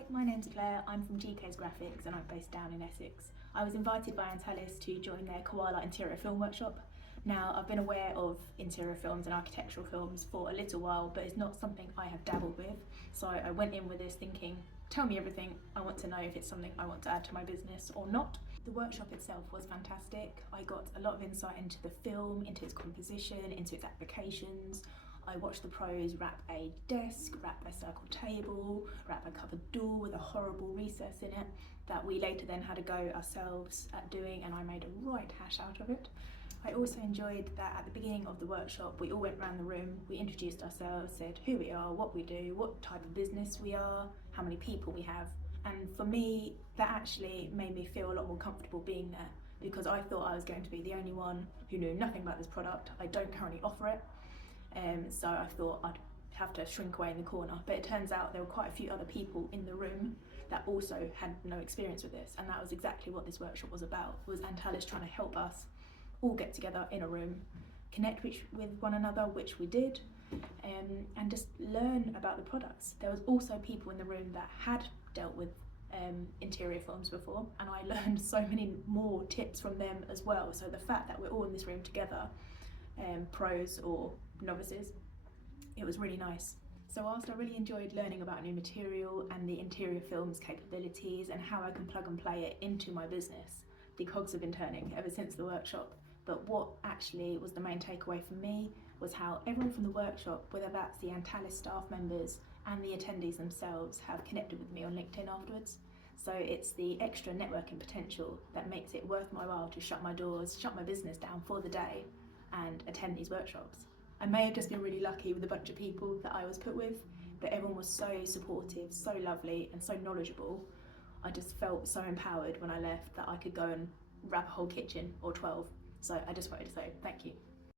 Hi, my name's Clare, I'm from GK's Graphics and I'm based down in Essex. I was invited by Antalis to join their Coala interior film workshop. Now, I've been aware of interior films and architectural films for a little while, but it's not something I have dabbled with. So I went in with this thinking, tell me everything, I want to know if it's something I want to add to my business or not. The workshop itself was fantastic. I got a lot of insight into the film, into its composition, into its applications. I watched the pros wrap a desk, wrap a circle table, wrap a cupboard door with a horrible recess in it that we later then had a go ourselves at doing, and I made a right hash out of it. I also enjoyed that at the beginning of the workshop we all went around the room, we introduced ourselves, said who we are, what we do, what type of business we are, how many people we have, and for me that actually made me feel a lot more comfortable being there, because I thought I was going to be the only one who knew nothing about this product. I don't currently offer it. So I thought I'd have to shrink away in the corner, but it turns out there were quite a few other people in the room that also had no experience with this, and that was exactly what this workshop was about, was Antalis trying to help us all get together in a room, connect with one another, which we did, and just learn about the products. There was also people in the room that had dealt with interior films before, and I learned so many more tips from them as well. So the fact that we're all in this room together, pros or novices, it was really nice. So whilst I really enjoyed learning about new material and the interior film's capabilities and how I can plug and play it into my business, the cogs have been turning ever since the workshop. But what actually was the main takeaway for me was how everyone from the workshop, whether that's the Antalis staff members and the attendees themselves, have connected with me on LinkedIn afterwards. So it's the extra networking potential that makes it worth my while to shut my doors, shut my business down for the day and attend these workshops. I may have just been really lucky with a bunch of people that I was put with, but everyone was so supportive, so lovely and so knowledgeable. I just felt so empowered when I left that I could go and wrap a whole kitchen or 12. So I just wanted to say thank you.